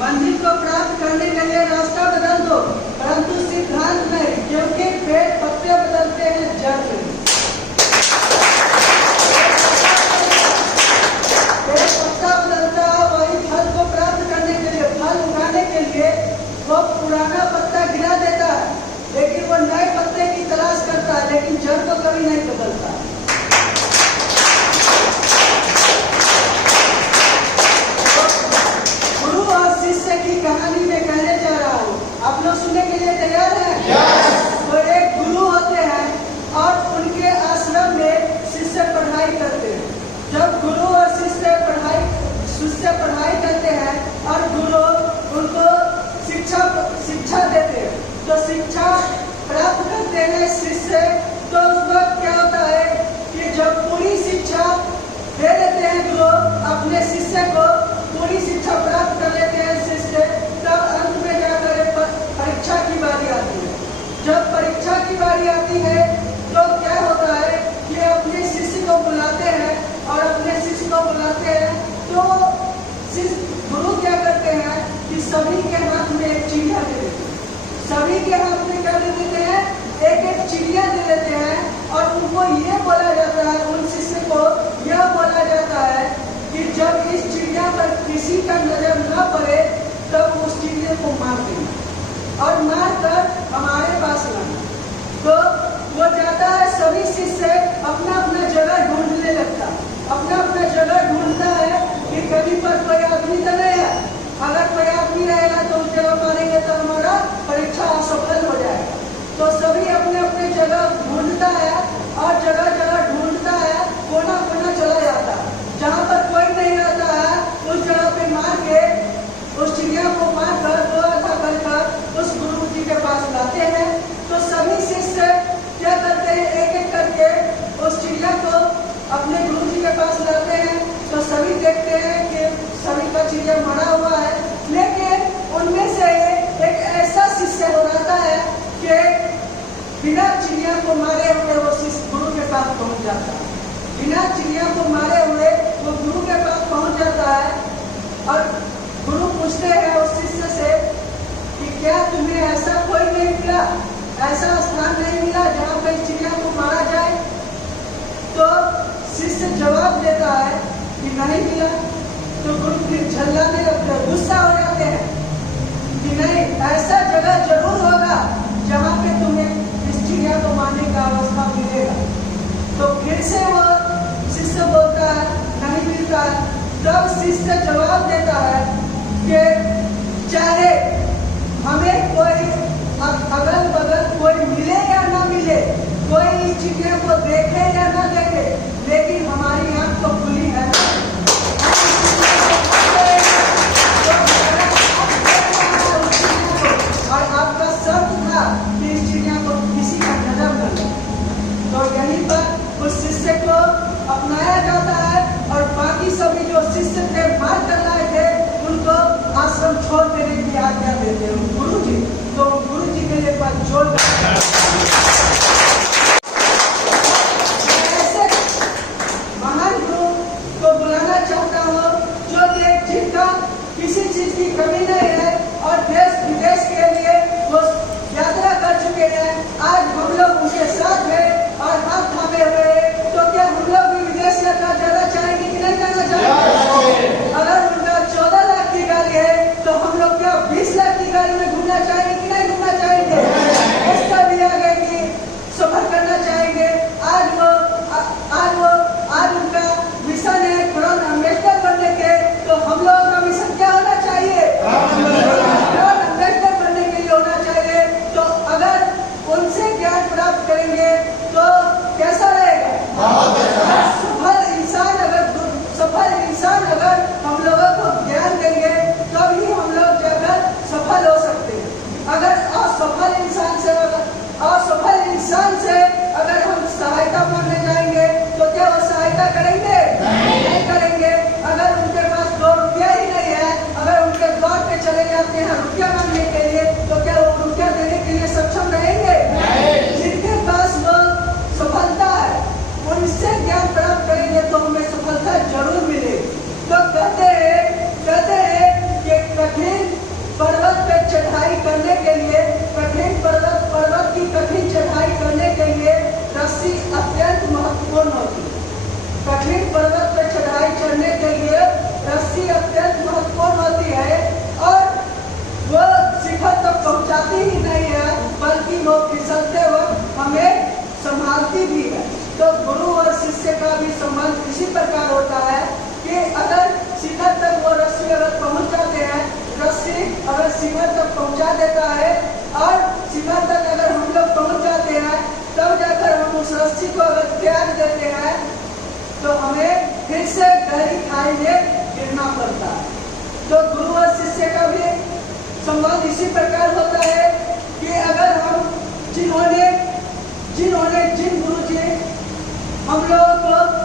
मंजिल को प्राप्त करने के लिए रास्ता बदल दो, परंतु सिद्धांत नहीं, क्योंकि पेड़ पत्ते बदलते हैं, जड़ नहीं। पेड़ पत्ता बदलता है, वही फल को प्राप्त करने के लिए, फल उगाने के लिए वो पुराना पत्ता गिरा देता है, लेकिन वो नए पत्ते की तलाश करता है, लेकिन जड़ को कभी नहीं बदलता। गुरु और शिष्य की कहानी में कहने जा रहा हूँ, आप लोग सुनने के लिए तैयार हैं? तो एक गुरु होते हैं और उनके आश्रम में शिष्य पढ़ाई करते हैं। जब गुरु और शिष्य पढ़ाई करते हैं और गुरु उनको शिक्षा देते हैं, तो शिक्षा प्राप्त करते हैं शिष्य। तो उस वक्त क्या होता है कि जब पूरी शिक्षा दे देते हैं गुरु अपने शिष्य को, पूरी शिक्षा प्राप्त कर लेते हैं शिष्य, तब अंत में जाकर परीक्षा की बारी आती है। जब परीक्षा की बारी आती है तो क्या होता है कि अपने शिष्य को बुलाते हैं, और अपने शिष्य को बुलाते हैं तो गुरु क्या करते हैं कि सभी के हाथ में एक चिड़िया दे देते हैं। सभी के हाथ में क्या दे देते हैं? एक एक चिड़िया दे देते हैं, और उनको ये बोला जाता है, उन शिष्य को यह बोला जाता है कि जब इस चिड़िया पर किसी का नजर न पड़े तब उस चिड़िया को मार देना और मारकर हमारे पास लाना। तो वो जाता है, सभी शिष्य अपना अपना जगह ढूंढने लगता है, अपना अपना जगह ढूंढता है कि कहीं पर कोई आदमी तो नहीं है। अगर कोई आदमी रहेगा तो उस जगह मारेंगे तो हमारा परीक्षा असफल हो जाएगा। तो सभी अपने अपने जगह ढूंढता है, और जगह जगह ढूंढता है, कोना कोना चला जाता है। जहाँ पर कोई नहीं रहता है उस जगह पे मार के, उस चिड़िया को मार कर दो आधा कर उस गुरु जी के पास लाते हैं। तो सभी शिष्य क्या करते हैं, एक एक करके उस चिड़िया को अपने गुरु जी के पास लाते हैं। तो सभी देखते हैं कि सभी का चिड़िया मरा हुआ है, लेकिन उनमें से एक ऐसा शिष्य हो जाता है कि बिना चिड़िया को मारे हुए वो शिष्य गुरु के पास पहुंच जाता है। बिना चिड़िया को मारे हुए वो गुरु के पास पहुंच जाता है, और गुरु पूछते हैं उस शिष्य से कि क्या तुम्हें ऐसा कोई नहीं मिला, ऐसा स्थान नहीं मिला जहाँ पे चिड़िया को मारा जाए? तो शिष्य जवाब देता है कि नहीं मिला। तो गुरु फिर झल्लाने लगते हैं, गुस्सा हो जाते हैं कि नहीं, ऐसा जगह जरूर होगा जहाँ पे तुम्हें इस चिड़िया को मारने का अवस्था मिलेगा। तो फिर से वो शिष्य बोलता है नहीं मिलता है। तब शिष्य जवाब देता है कि चाहे हमें कोई अगल बगल कोई मिले या ना मिले, कोई इस चिड़िया को देखे या ना देखे, लेकिन हमारी आंख तो खुली है। और आपका शर्त था कि इस चिड़िया को किसी का नजर न लगे। तो यहीं पर उस शिष्य को अपनाया जाता है, और बाकी सभी जो शिष्य थे मार कर लाए थे उनको आश्रम छोड़ देने की आज्ञा देते हैं गुरु जी। तो गुरु जी के लिए पर जोर ऐसे महान गुरु को बुलाना चाहता हूँ जो जिनका किसी चीज की कमी नहीं है, और देश विदेश के लिए वो यात्रा कर चुके हैं। आज हम लोग उनके साथ हैं और हाथ थामे हुए हैं। तो क्या हम लोग भी विदेश यात्रा जाना चाहेंगे कि नहीं जाना चाहेंगे? अगर उनका 14 लाख की गाड़ी है तो हम लोग क्या 20 लाख की गाड़ी में घूमना चाहेंगे कि नहीं घूमना चाहेंगे? इसका भी आगे की कठिनाई में गिरना पड़ता है। तो गुरु और शिष्य का भी संबंध इसी प्रकार होता है कि अगर हम जिन गुरु जी हम लोगों को